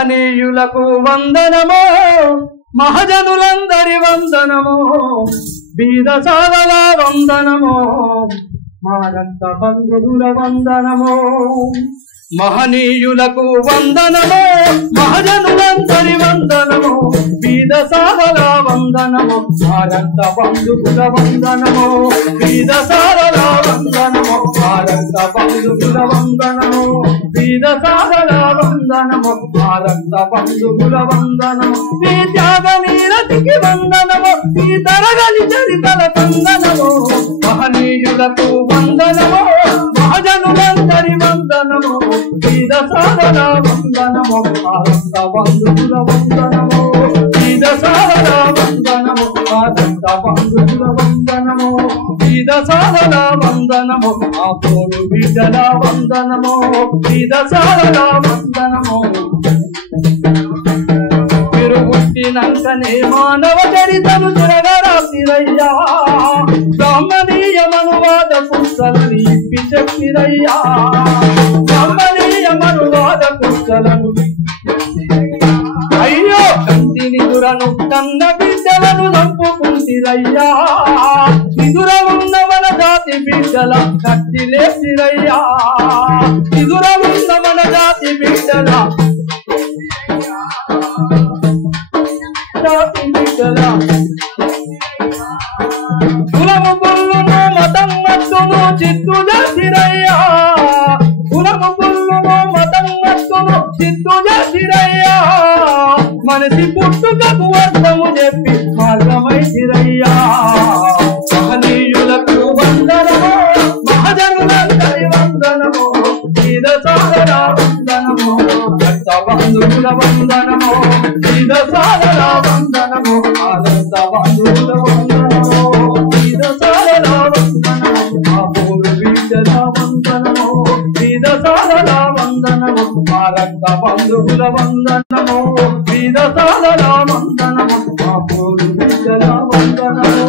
మహనీయులకు వందనమో మహజనులందరి వందనమో బీద సాధల వందనమో మా రక్త బంధువుల వందనమో మహనీయులకు వందనమో మహజనులందరి వందనమో బీద సాధల వందనమో మా రక్త బంధువుల వందనమో బీద సాధల వందనమో మా రక్త బంధువుల వందనమో బీద సాధల వందనమో మా రక్త బంధువుల వందనమో ఈ త్యాగ నీరతికి వందనమో ఈ తరగని చరితల వందనమో మహనీయులకు వందనమో మహజనులందరి వందనమో బీద సాధల వందనమో మా రక్త బంధువుల వందనమో బీద సాధల వందనమో మా రక్త బంధువుల వందనమో బీద సాధల వందనమో ఆ పోరు బిడ్డల వందనమో బీద సాధల వందనమో మీరు పుట్టినంకనే మానవ చరితను తిరగరాసిరయ్యా బ్రహ్మణీయ మనువాద పుస్తలను ఇప్పి చెప్పిరయ్యా బ్రహ్మణీయ మనువాద పుస్తలను అయ్యో కంటి నిదురను కన్న బిడ్డలను చంపుకుంటిరయ్యా నిదుర ఉన్న మన జాతి బిడ్డల కట్టిలేసిరయ్యా నిదుర ఉన్న మన జాతి బిడ్డల కులము పుల్లును మతం మత్తును చిత్తు చేసిరయ్యా కులము పుల్లును మతం మత్తును చిత్తు చేసిరయ్యా మనిషి పుట్టుకకు అర్థము చెప్పి మార్గమైసిరయ్యా మహనీయులకు వందనమో మహజనులందరి వందనమో బీద సాధల వందనమో రక్త బంధువుల వందనమో బీద సాధల వందనమో రక్త బంధువుల వందనమో బీద సాధల వందనమో మా పోరు బిడ్డల వందనమో బీద సాధల వందనమో మా రక్త బంధువుల వందనమో బీద సాధల వందనమో మా పోరు బిడ్డల వందనమో